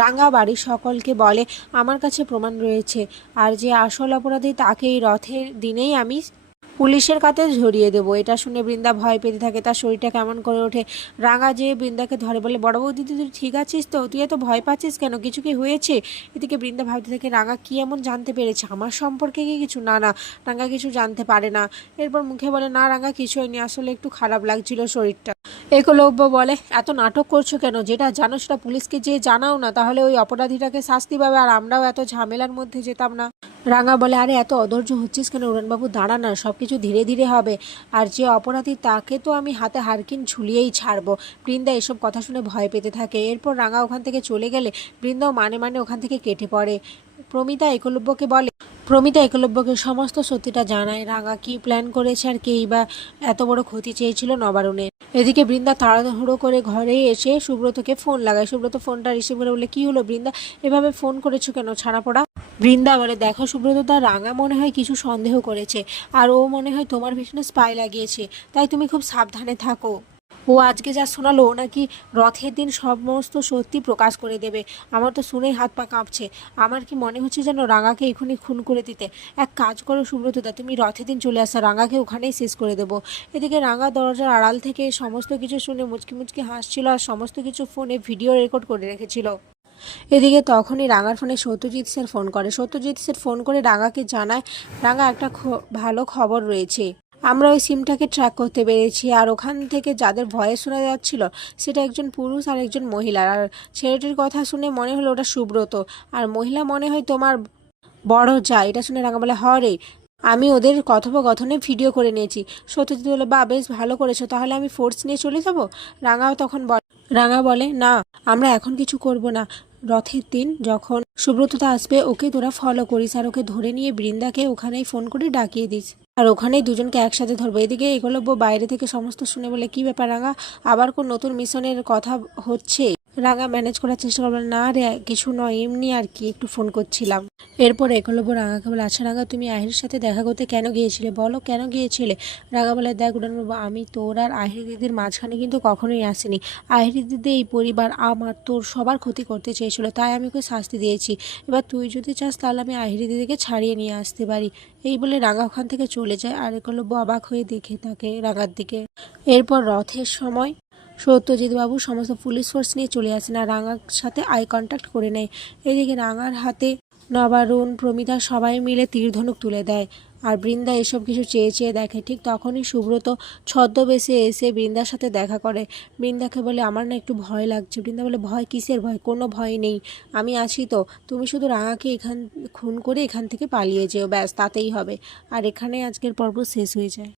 রাঙ্গা বাড়ির সকলকে বলে, আমার কাছে প্রমাণ রয়েছে আর যে আসল অপরাধী তাকে এই রথের দিনেই আমি পুলিশের কাছে ঝরিয়ে দেবো। এটা শুনে বৃন্দা ভয় পেতে থাকে, তার শরীরটা কেমন করে ওঠে। রাঙা যে বৃন্দাকে ধরে বলে, বড় বৌদি, তুই ঠিক আছিস তো? তুই এত ভয় পাচ্ছিস কেন? কিছু কি হয়েছে? এদিকে বৃন্দা ভাবতে থাকে, রাঙা কি এমন জানতে পেরেছে? আমার সম্পর্কে কি কিছু? না না, রাঙা কিছু জানতে পারে না। এরপর মুখে বলে, না, রাঙা কিছু হয়নি আসলে একটু খারাপ লাগছিল শরীরটা। একলব্য বলে, এত নাটক করছ কেন? যেটা জানো সেটা পুলিশকে যে জানাও না, তাহলে ওই অপরাধীটাকে শাস্তি পাবে, আর আমরাও এত ঝামেলার মধ্যে যেতাম না। রাঙা বলে, আরে, এত অধৈর্য হচ্ছিস কেন? উড়ানবাবু, দাঁড়া না সব কিছু ধীরে ধীরে হবে। আর যে অপরাধী, তাকে তো আমি হাতে হারকিন ঝুলিয়েই ছাড়বো। বৃন্দা এসব কথা শুনে ভয় পেতে থাকে। এরপর রাঙা ওখান থেকে চলে গেলে বৃন্দাও মানে মানে ওখান থেকে কেটে পড়ে। প্রমিতা একলব্যকে বলে প্রমিতা একলব্যকে সমস্ত সত্যিটা জানায়। রাঙা কি প্ল্যান করেছে আর কেই বা এত বড় ক্ষতি চেয়েছিল নবারুণের এদিকে বৃন্দা তাড়াহুড়ো করে ঘরে এসে সুব্রতকে ফোন লাগায়। সুব্রত ফোনটা রিসিভ করে বলে কি হলো বৃন্দা? এভাবে ফোন করেছ কেন? ছাড়া পড়া বৃন্দা বলে, দেখো সুব্রত, তার রাঙা মনে হয় কিছু সন্দেহ করেছে। আর ও মনে হয় তোমার ভীষণ স্পাই লাগিয়েছে। তাই তুমি খুব সাবধানে থাকো। ও আজকে যা শোনালো ও নাকি রথের দিন সমস্ত সত্যি প্রকাশ করে দেবে। আমার তো শুনেই হাত পা কাঁপছে। আমার কি মনে হচ্ছে যেন রাঙাকে এখনই খুন করে দিতে? এক কাজ করো সুব্রতদা, তুমি রথের দিন চলে আসা রাঙাকে ওখানেই শেষ করে দেবো। এদিকে রাঙা দরজার আড়াল থেকে সমস্ত কিছু শুনে মুচকি মুচকি হাসছিল আর সমস্ত কিছু ফোনে ভিডিও রেকর্ড করে রেখেছিল। এদিকে তখনই রাঙার ফোনে সত্যজিৎ স্যার ফোন করে। সত্যজিৎ স্যার ফোন করে রাঙাকে জানায়, রাঙা, একটা ভালো খবর রয়েছে। আমরা ওই সিমটাকে ট্র্যাক করতে পেরেছি। আর ওখান থেকে যাদের ভয়ে শোনা যাচ্ছিল, সেটা একজন পুরুষ আর একজন মহিলা। আর ছেলেটির কথা শুনে মনে হলো ওটা সুব্রত। আর মহিলা মনে হয় তোমার বড় যা, এটা শুনে রাঙা বলে, হরে, আমি ওদের কথোপকথনে ভিডিও করে নিয়েছি। সত্যজিৎ বলে বা বেশ ভালো করেছ। তাহলে আমি ফোর্স নিয়ে চলে যাব? রাঙাও তখন বলে রাঙা বলে, না, আমরা এখন কিছু করব না। রথের দিন যখন সুব্রততা আসবে, ওকে তোরা ফলো করিস আর ওকে ধরে নিয়ে বৃন্দাকে ওখানেই ফোন করে ডাকিয়ে দিস। আর ওখানেই দুজনকে একসাথে ধরবো। এদিকে একলব্য বাইরে থেকে সমস্ত শুনে বলে, কি ব্যাপার রাঙা? আবার কোন নতুন মিশনের কথা হচ্ছে? রাঙা ম্যানেজ করার চেষ্টা করবে না রে, কিছু নয়, এমনি আর কি, একটু ফোন করছিলাম। এরপর একলব্য রাঙাকে বলে আচ্ছা রাঙা তুমি আহিরের সাথে দেখা করতে কেন গিয়েছিলে? বলো, কেন গিয়েছিলে? রাঙা বলে দেখ উড়ানবাবু আমি তোর আর আহির দিদির মাঝখানে কিন্তু কখনোই আসিনি। আহির দিদি, এই পরিবার আমার, তোর সবার ক্ষতি করতে চেয়েছিল, তাই আমি ওকে শাস্তি দিয়েছি। এবার তুই যদি চাস, তাহলে আমি আহিরি দিদিকে ছাড়িয়ে নিয়ে আসতে পারি। এই বলে রাঙা ওখান থেকে চলে যায়, আর একলব্য অবাক হয়ে দেখে থাকে রাঙার দিকে। এরপর রথের সময় সত্যজিৎ বাবু সমস্ত পুলিশ ফোর্স নিয়ে চলে আসেন আর রাঙার সাথে আই কন্ট্যাক্ট করে নেয়। এদিকে রাঙার হাতে নবারুণ প্রমিতা সবাই মিলে তীরধনুক তুলে দেয় আর বৃন্দা এসব কিছু চেয়ে চেয়ে দেখে। ঠিক তখনই সুব্রত ছদ্মবেশে এসে বৃন্দার সাথে দেখা করে। বৃন্দাকে বলে, আমার না একটু ভয় লাগছে। বৃন্দা বলে, ভয়? কিসের ভয়? কোনো ভয় নেই। আমি আছি তো। তুমি শুধু রাঙাকে এখান, খুন করে এখান থেকে পালিয়ে যেও। ব্যাস, তাতেই হবে। আর এখানে আজকের পর্ব শেষ হয়ে যায়।